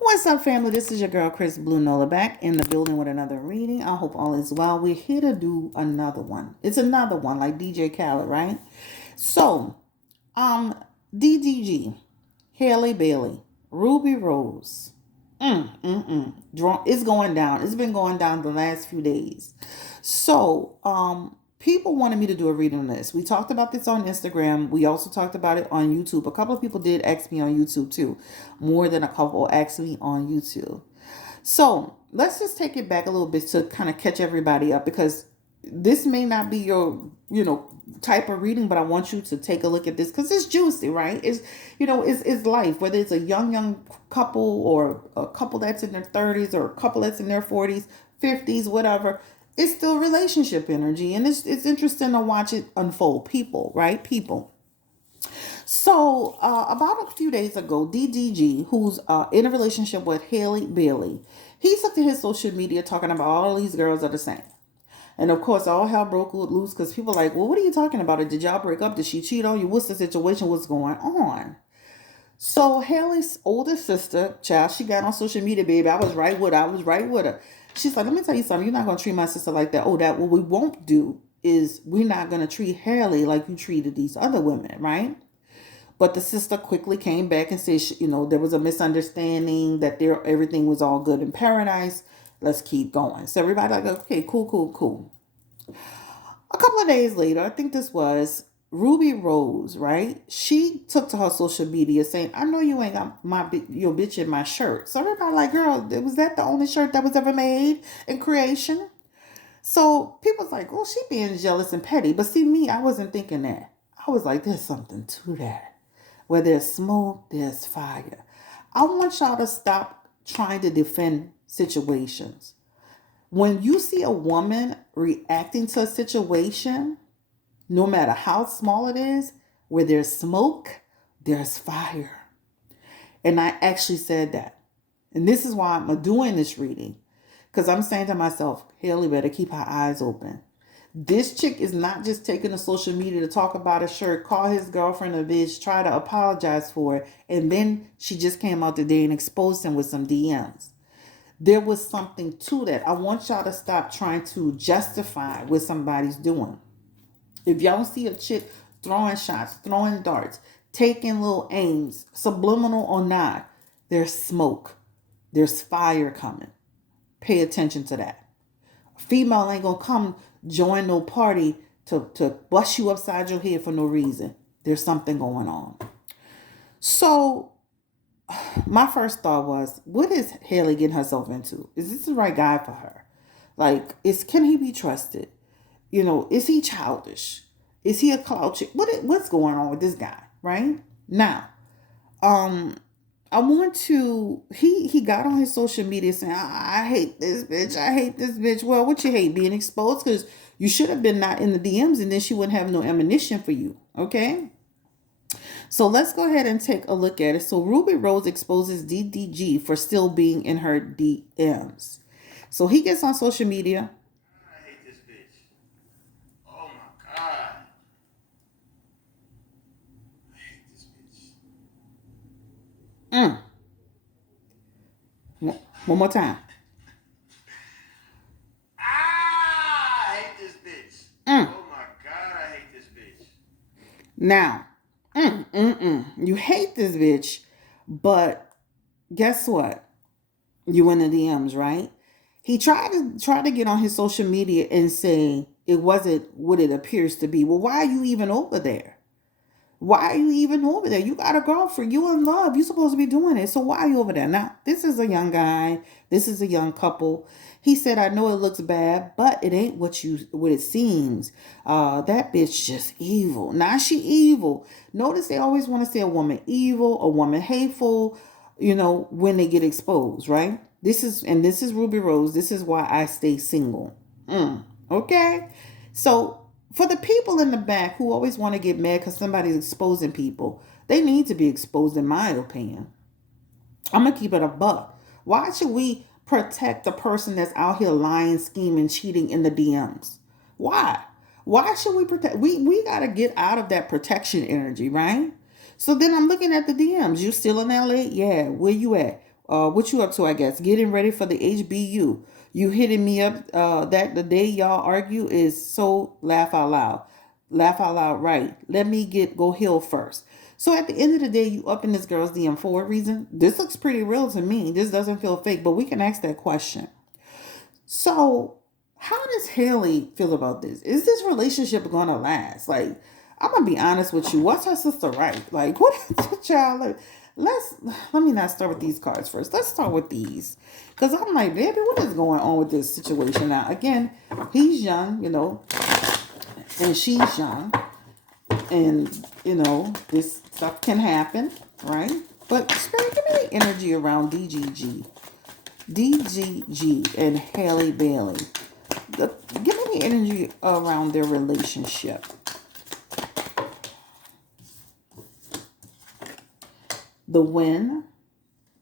What's up, family? This is your girl, Chris Blue Nola, back in the building with another reading. I hope all is well. We're here to do another one. It's another one, like DJ Khaled, right? So, um, DDG, Halle Bailey, Ruby Rose. It's going down. It's been going down the last few days. So, people wanted me to do a reading on this. We talked about this on Instagram. We also talked about it on YouTube. A couple of people did ask me on YouTube too. More than a couple asked me on YouTube. So let's just take it back a little bit to kind of catch everybody up, because this may not be your, type of reading, but I want you to take a look at this because it's juicy, right? It's life, whether it's a young couple or a couple that's in their 30s or a couple that's in their 40s, 50s, whatever. It's still relationship energy, and it's interesting to watch it unfold. People, right? People. So, about a few days ago, DDG, who's in a relationship with Halle Bailey, he took to his social media talking about all these girls are the same. And of course, all hell broke loose because people are like, well, what are you talking about? Did y'all break up? Did she cheat on you? What's the situation? What's going on? So Haley's older sister, child, she got on social media, baby. I was right with her. I was right with her. She's like, let me tell you something. You're not going to treat my sister like that. Oh, that what we won't do is we're not going to treat Haley like you treated these other women, right? But the sister quickly came back and said, there was a misunderstanding, that everything was all good in paradise. Let's keep going. So everybody like, okay, cool. A couple of days later, I think this was Ruby Rose, right? She took to her social media saying, I know you ain't got your bitch in my shirt. So everybody like, girl, was that the only shirt that was ever made in creation? So people's like, oh, she being jealous and petty. But see, me, I wasn't thinking that. I was like, there's something to that. Where there's smoke, there's fire. I want y'all to stop trying to defend situations. When you see a woman reacting to a situation, no matter how small it is, where there's smoke, there's fire. And I actually said that. And this is why I'm doing this reading. Because I'm saying to myself, Haley better keep her eyes open. This chick is not just taking to social media to talk about a shirt, call his girlfriend a bitch, try to apologize for it, and then she just came out today and exposed him with some DMs. There was something to that. I want y'all to stop trying to justify what somebody's doing. If y'all see a chick throwing shots, throwing darts, taking little aims, subliminal or not, there's smoke. There's fire coming. Pay attention to that. A female ain't gonna come join no party to bust you upside your head for no reason. There's something going on. So my first thought was, what is Haley getting herself into? Is this the right guy for her? Like, can he be trusted? Is he childish? Is he a clout chick? What's going on with this guy? Right now, I want to. He got on his social media saying, I hate this bitch. I hate this bitch. Well, what you hate? Being exposed? Because you should have been not in the DMs, and then she wouldn't have no ammunition for you. Okay. So let's go ahead and take a look at it. So Ruby Rose exposes DDG for still being in her DMs. So he gets on social media. I hate this bitch. Oh my god. I hate this bitch. One more time. I hate this bitch. Oh my god, I hate this bitch. Now, you hate this bitch, but guess what? You in the DMs, right? He tried to get on his social media and say it wasn't what it appears to be. Well, why are you even over there? Why are you even over there? You got a girlfriend. You in love. You supposed to be doing it. So why are you over there? Now, this is a young guy. This is a young couple. He said, I know it looks bad, but it ain't what it seems. That bitch just evil. Now she evil. Notice they always want to say a woman evil, a woman hateful, when they get exposed, right? This is Ruby Rose. This is why I stay single. Okay? So for the people in the back who always want to get mad because somebody's exposing people, they need to be exposed, in my opinion. I'm going to keep it a buck. Why should we protect the person that's out here lying, scheming, cheating in the DMs? Why? Why should we protect? We got to get out of that protection energy, right? So then I'm looking at the DMs. You still in LA? Yeah. Where you at? What you up to, I guess? Getting ready for the HBU. You hitting me up that the day y'all argue is so laugh out loud. Laugh out loud, right. Let me go heal first. So at the end of the day, you up in this girl's DM for a reason. This looks pretty real to me. This doesn't feel fake, but we can ask that question. So, how does Haley feel about this? Is this relationship gonna last? Like, I'm gonna be honest with you. What's her sister right? Like, what is the child? Like, let's let me not start with these cards first. Let's start with these, because I'm like, baby, what is going on with this situation now? Again, he's young, and she's young, and this stuff can happen, right? But spirit, give me the energy around DGG and Halle Bailey. Give me the energy around their relationship. The win,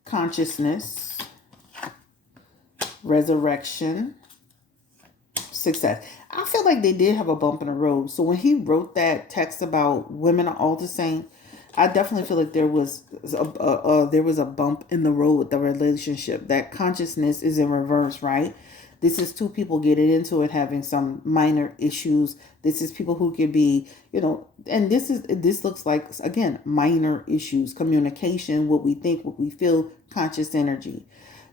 consciousness, resurrection, success. I feel like they did have a bump in the road. So when he wrote that text about women are all the same, I definitely feel like there was a bump in the road with the relationship. That consciousness is in reverse, right? This is two people getting into it, having some minor issues. This is people who could be, and this looks like, again, minor issues, communication, what we think, what we feel, conscious energy.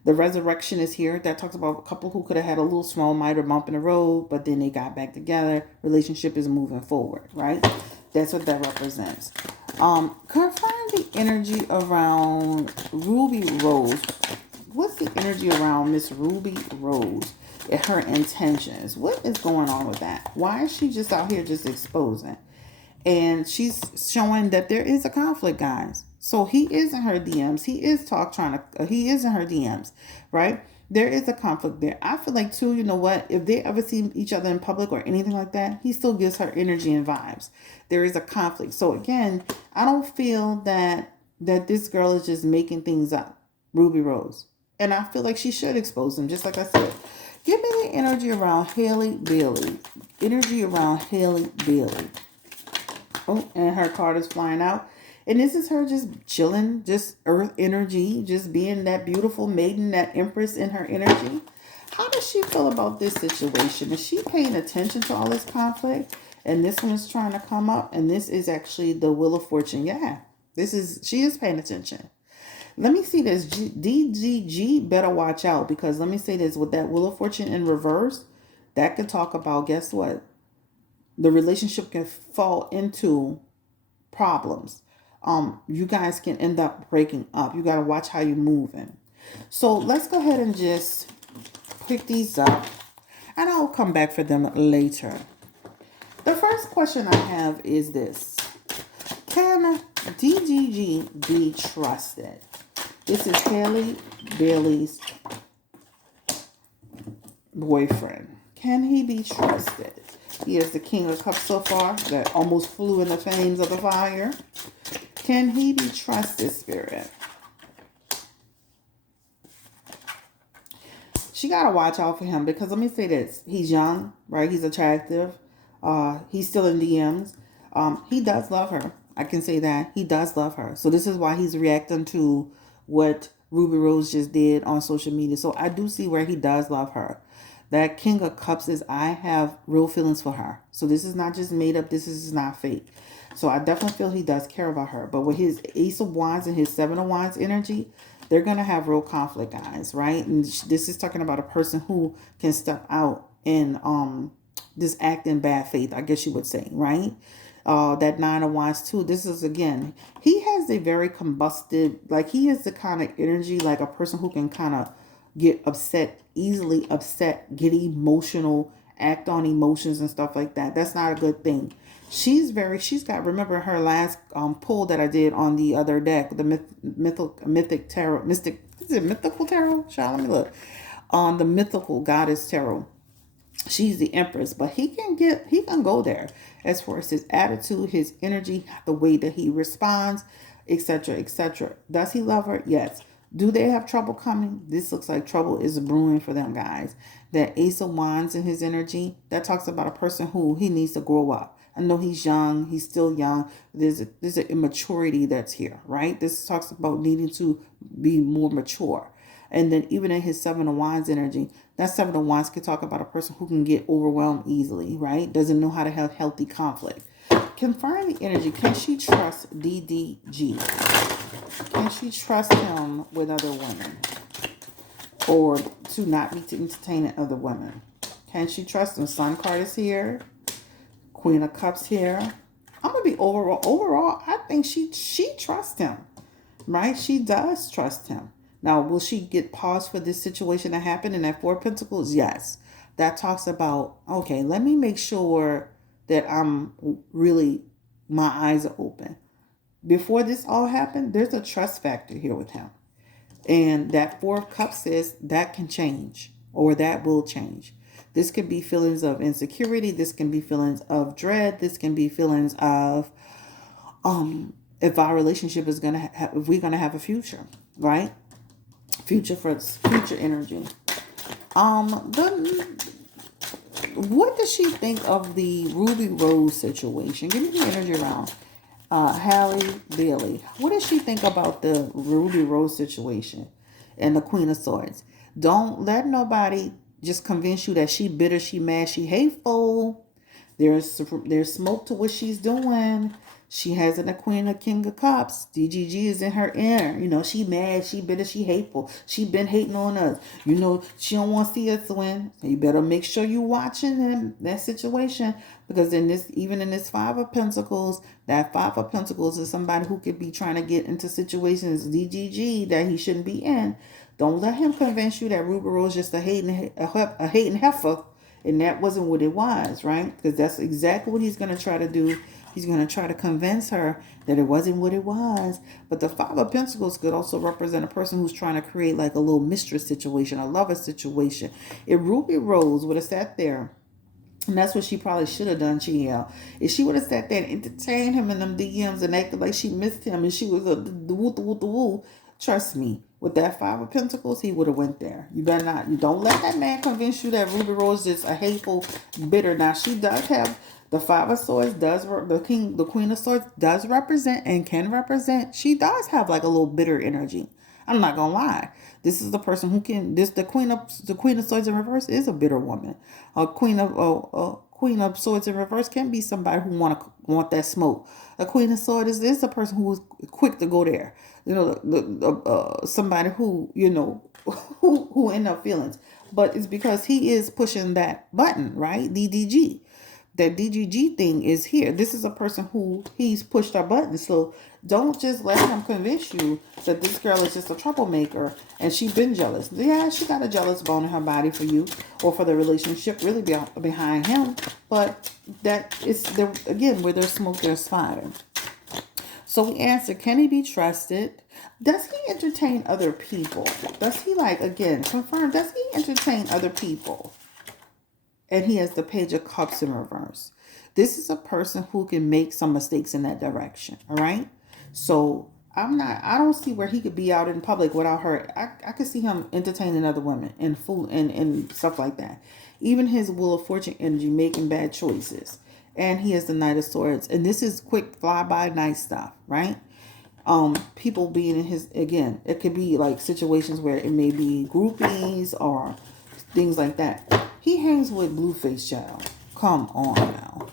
The resurrection is here. That talks about a couple who could have had a little small minor bump in the road, but then they got back together. Relationship is moving forward, right? That's what that represents. Confirm the energy around Ruby Rose. What's the energy around Miss Ruby Rose and her intentions? What is going on with that? Why is she just out here just exposing? And she's showing that there is a conflict, guys. So he is in her DMs. He is he is in her DMs, right? There is a conflict there. I feel like too, you know what? If they ever see each other in public or anything like that, he still gives her energy and vibes. There is a conflict. So again, I don't feel that this girl is just making things up. Ruby Rose. And I feel like she should expose him, just like I said. Give me the energy around Halle Bailey. Energy around Halle Bailey. Oh, and her card is flying out. And this is her just chilling, just earth energy, just being that beautiful maiden, that empress in her energy. How does she feel about this situation? Is she paying attention to all this conflict? And this one's trying to come up. And this is actually the Wheel of Fortune. Yeah, she is paying attention. Let me see this. DDG better watch out, because let me say this, with that Wheel of Fortune in reverse, that could talk about, guess what? The relationship can fall into problems. You guys can end up breaking up. You got to watch how you're moving. So let's go ahead and just pick these up, and I'll come back for them later. The first question I have is this. Can DDG be trusted? This is Halle Bailey's boyfriend. Can he be trusted? He is the King of Cups so far, that almost flew in the flames of the fire. Can he be trusted, Spirit? She got to watch out for him, because let me say this. He's young, right? He's attractive. He's still in DMs. He does love her. I can say that. He does love her. So this is why he's reacting to what Ruby Rose just did on social media. So I do see where he does love her. That King of Cups is, I have real feelings for her. So this is not just made up. This is not fake. So I definitely feel he does care about her. But with his Ace of Wands and his Seven of Wands energy, they're going to have real conflict, guys, right? And this is talking about a person who can step out and just act in bad faith, I guess you would say, right? That Nine of Wands too. This is, again, he has a very combusted, like he is the kind of energy, like a person who can kind of get upset, easily upset, get emotional, act on emotions and stuff like that. That's not a good thing. She's got, remember her last pull that I did on the other deck, the mythic tarot, is it mythical tarot? Let me look. On the mythical goddess tarot. She's the empress, but he can go there as far as his attitude, his energy, the way that he responds, etc., etc. Does he love her? Yes. Do they have trouble coming? This looks like trouble is brewing for them, guys. That Ace of Wands in his energy, that talks about a person who he needs to grow up. I know he's young. He's still young. There's an immaturity that's here, right? This talks about needing to be more mature. And then even in his Seven of Wands energy, that Seven of Wands could talk about a person who can get overwhelmed easily, right? Doesn't know how to have healthy conflict. Confirm the energy. Can she trust DDG? Can she trust him with other women? Or to not be entertaining other women? Can she trust him? Sun card is here. Queen of Cups here. I'm gonna be overall. Overall, I think she trusts him, right? She does trust him. Now, will she get paused for this situation that happened in that Four of Pentacles? Yes. That talks about, okay, let me make sure that I'm really, my eyes are open. Before this all happened, there's a trust factor here with him. And that Four of Cups says that can change, or that will change. This could be feelings of insecurity. This can be feelings of dread. This can be feelings of if our relationship is gonna if we're gonna have a future, right? Future for future energy. The What does she think of the Ruby Rose situation? Give me the energy around. Halle Bailey. What does she think about the Ruby Rose situation and the Queen of Swords? Don't let nobody just convince you that she bitter, she mad, she hateful. There's smoke to what she's doing. She has a Queen of King of Cups. DGG is in her inner. You know, she mad, she bitter, she hateful. She been hating on us. You know, she don't want to see us win. You better make sure you watching that situation, because even in this Five of Pentacles, that Five of Pentacles is somebody who could be trying to get into situations, DGG, that he shouldn't be in. Don't let him convince you that Ruby Rose is just a hating heifer, and that wasn't what it was, right? Because that's exactly what he's going to try to do. He's going to try to convince her that it wasn't what it was. But the Five of Pentacles could also represent a person who's trying to create like a little mistress situation, a lover situation. If Ruby Rose would have sat there, and that's what she probably should have done, GL. If she would have sat there and entertained him in them DMs and acted like she missed him and she was the woo, trust me, with that Five of Pentacles, he would have went there. You better not. You don't let that man convince you that Ruby Rose is a hateful, bitter. Now, she does have the Five of Swords, the Queen of Swords does represent and can represent. She does have like a little bitter energy. I'm not gonna lie. This is the person who can. The Queen of Swords in reverse is a bitter woman. A Queen of Swords in reverse can be somebody who want that smoke. A Queen of Swords is a person who is quick to go there. You know, somebody who who end up feelings. But it's because he is pushing that button, right? DDG. That DGG thing is here. This is a person who he's pushed our buttons. So don't just let him convince you that this girl is just a troublemaker and she's been jealous. Yeah, she got a jealous bone in her body for you or for the relationship really behind him. But that is, again, where there's smoke, there's fire. So we answer, can he be trusted? Does he entertain other people? Does he, again, confirm, does he entertain other people? And he has the Page of Cups in reverse. This is a person who can make some mistakes in that direction. All right. So I don't see where he could be out in public without her. I could see him entertaining other women and fool and stuff like that. Even his Wheel of Fortune energy, making bad choices. And he has the Knight of Swords. And this is quick fly-by-night stuff, right? People being in his, again, it could be like situations where it may be groupies or things like that. He hangs with Blueface, child. Come on now.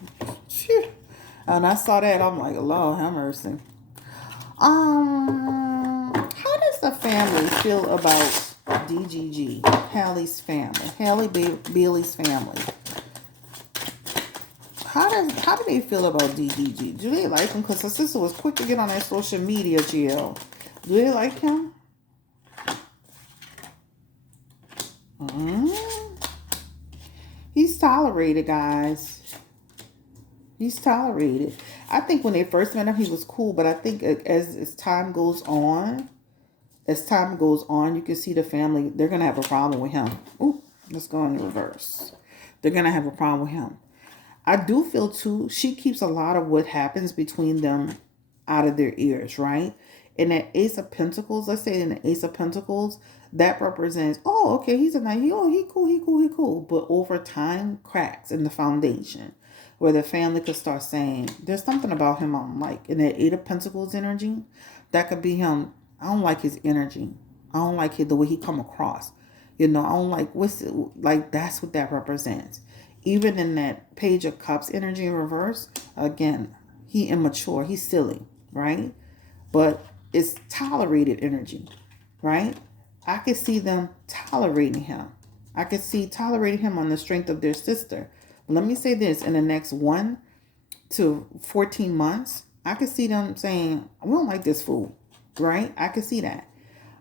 Phew. And I saw that, I'm like, Lord have mercy. How does the family feel about DGG? Halle's family. Halle Bailey's family. How do they feel about DDG? Do they like him? Because her sister was quick to get on that social media, GL. Do they like him? He's tolerated, guys. He's tolerated. I think when they first met him, he was cool. But I think as time goes on, you can see the family, they're going to have a problem with him. Ooh, let's go in reverse. They're going to have a problem with him. I do feel, too, she keeps a lot of what happens between them out of their ears, right? In that Ace of Pentacles, let's say in the Ace of Pentacles, that represents, oh, okay, he's a nice, he cool. But over time, cracks in the foundation. where the family could start saying, there's something about him I don't like. And that Eight of Pentacles energy, that could be him. I don't like his energy. I don't like the way he come across. I don't like what's it, like. That's what that represents. Even in that Page of Cups energy in reverse, again, he immature. He's silly, right? But it's tolerated energy, right? I could see them tolerating him. I could see tolerating him on the strength of their sister. But let me say this, in the next 1 to 14 months, I could see them saying, we don't like this fool, right? I could see that.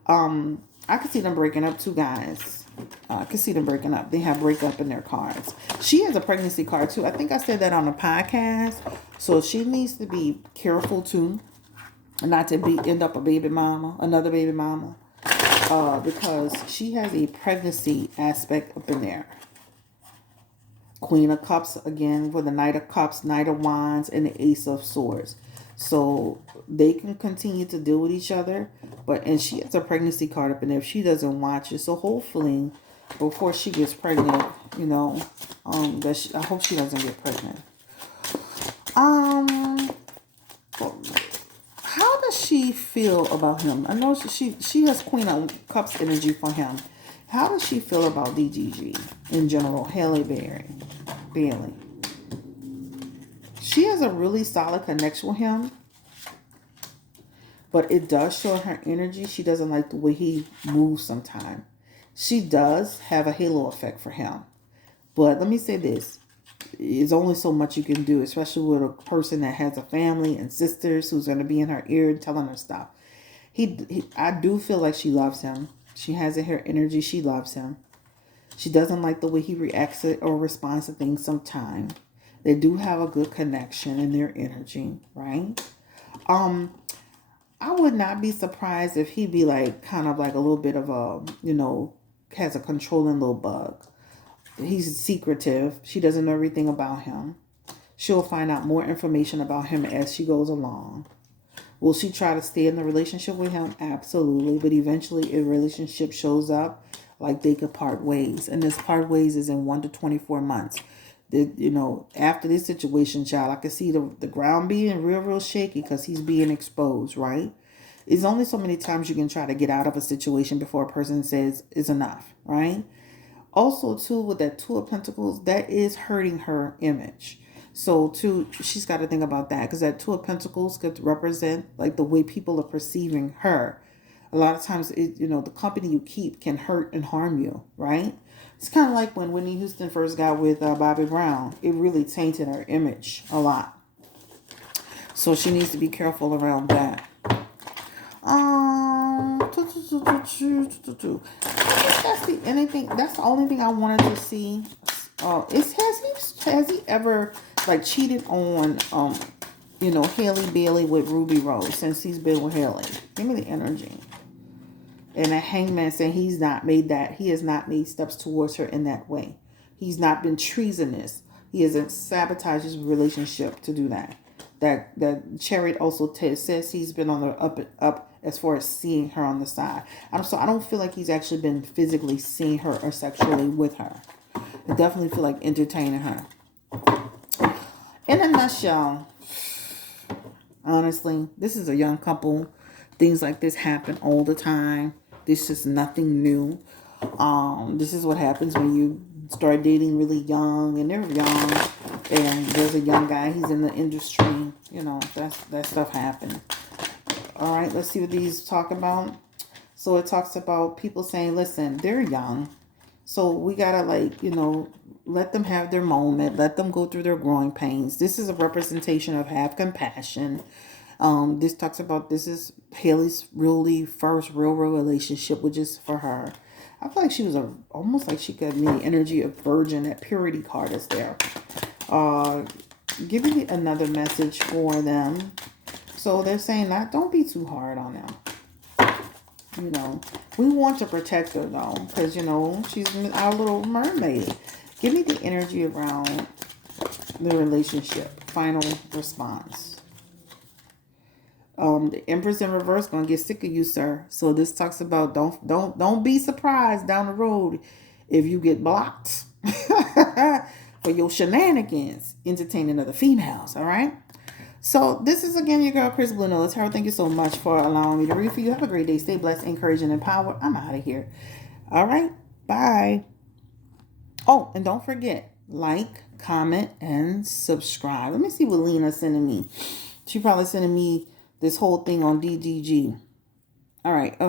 I could see them breaking up, two guys. I could see them breaking up. They have breakup in their cards. She has a pregnancy card too. I think I said that on the podcast. So she needs to be careful too, not to end up a baby mama, another baby mama, because she has a pregnancy aspect up in there. Queen of Cups again with the Knight of Cups, Knight of Wands, and the Ace of Swords. So they can continue to deal with each other, and she has a pregnancy card up in there if she doesn't watch it. So hopefully, before she gets pregnant, I hope she doesn't get pregnant. How does she feel about him? I know she has Queen of Cups energy for him. How does she feel about DDG in general? Halle Bailey. She has a really solid connection with him, but it does show her energy. She doesn't like the way he moves sometimes. She does have a halo effect for him. But let me say this. There's only so much you can do, especially with a person that has a family and sisters who's going to be in her ear and telling her stuff. I do feel like she loves him. She has in her energy. She loves him. She doesn't like the way he reacts or responds to things sometimes. They do have a good connection in their energy, right? I would not be surprised if he'd be like kind of like a little bit of a, has a controlling little bug. He's secretive. She doesn't know everything about him. She'll find out more information about him as she goes along. Will she try to stay in the relationship with him? Absolutely. But eventually a relationship shows up, like they could part ways. And this part ways is in 1 to 24 months. After this situation, child, I can see the ground being real shaky because he's being exposed, right? It's only so many times you can try to get out of a situation before a person says it's enough, right? Also, too, with that Two of Pentacles, that is hurting her image. So, too, she's got to think about that, because that Two of Pentacles could represent like the way people are perceiving her. A lot of times, the company you keep can hurt and harm you, right? It's kind of like when Whitney Houston first got with Bobby Brown. It really tainted her image a lot. So she needs to be careful around that. That's the only thing I wanted to see. Has he ever like cheated on Halle Bailey with Ruby Rose since he's been with Halle? Give me the energy. And a Hangman saying he has not made steps towards her in that way. He's not been treasonous. He hasn't sabotaged his relationship to do that. That Chariot also says he's been on the up as far as seeing her on the side. So I don't feel like he's actually been physically seeing her or sexually with her. I definitely feel like entertaining her. In a nutshell, honestly, this is a young couple. Things like this happen all the time. This is nothing new. This is what happens when you start dating really young, and they're young, and there's a young guy, he's in the industry. That stuff happens. All right, let's see what these talk about. So it talks about people saying, listen, they're young, so we gotta let them have their moment, let them go through their growing pains. This is a representation of have compassion. This talks about, this is Haley's really first real relationship, which is for her. I feel like she was almost like she got the energy of virgin. That purity card is there. Give me another message for them. So they're saying that don't be too hard on them. We want to protect her though, because she's our little mermaid. Give me the energy around the relationship. Final response. The Empress in reverse gonna get sick of you, sir. So this talks about don't be surprised down the road if you get blocked. for your shenanigans, entertaining other females. All right. So this is again your girl Chris Blue Nola. Tara, thank you so much for allowing me to read for you. Have a great day. Stay blessed, encouraged, and empowered. I'm out of here. All right. Bye. Oh, and don't forget, like, comment, and subscribe. Let me see what Lena's sending me. She probably sending me this whole thing on DDG. All right.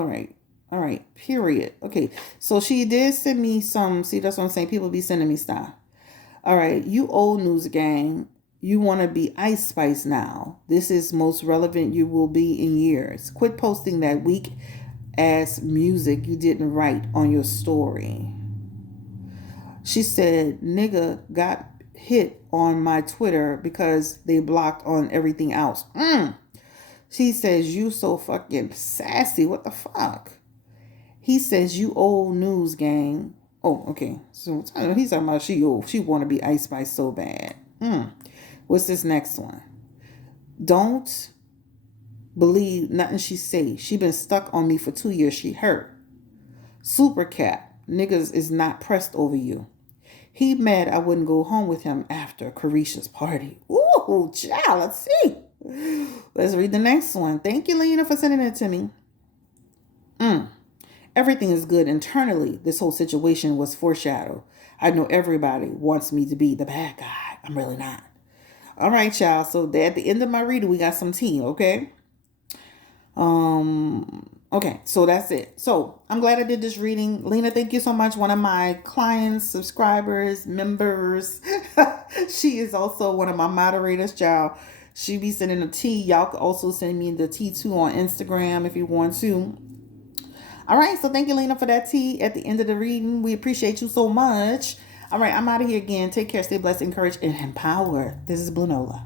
Period. Okay. So she did send me some. See, that's what I'm saying. People be sending me stuff. All right. You old news gang. You want to be Ice Spice now. This is most relevant you will be in years. Quit posting that weak ass music you didn't write on your story. She said, nigga got hit on my Twitter because they blocked on everything else. She says, you so fucking sassy. What the fuck? He says, you old news gang. Oh, okay. So he's talking about she old. She want to be Ice Spice so bad. What's this next one? Don't believe nothing she say. She been stuck on me for 2 years. She hurt. Super Cat. Niggas is not pressed over you. He mad I wouldn't go home with him after Carisha's party. Ooh, child. Let's see. Let's read the next one. Thank you, Lena, for sending it to me. Everything is good internally. This whole situation was foreshadowed. I know everybody wants me to be the bad guy. I'm really not. All right, y'all. So at the end of my reading, we got some tea, okay? Okay, so that's it. So I'm glad I did this reading. Lena, thank you so much. One of my clients, subscribers, members. She is also one of my moderators, y'all. She be sending a tea. Y'all can also send me the tea too on Instagram if you want to. All right, so thank you, Lena, for that tea at the end of the reading. We appreciate you so much. All right, I'm out of here again. Take care, stay blessed, encouraged, and empowered. This is Blue Nola.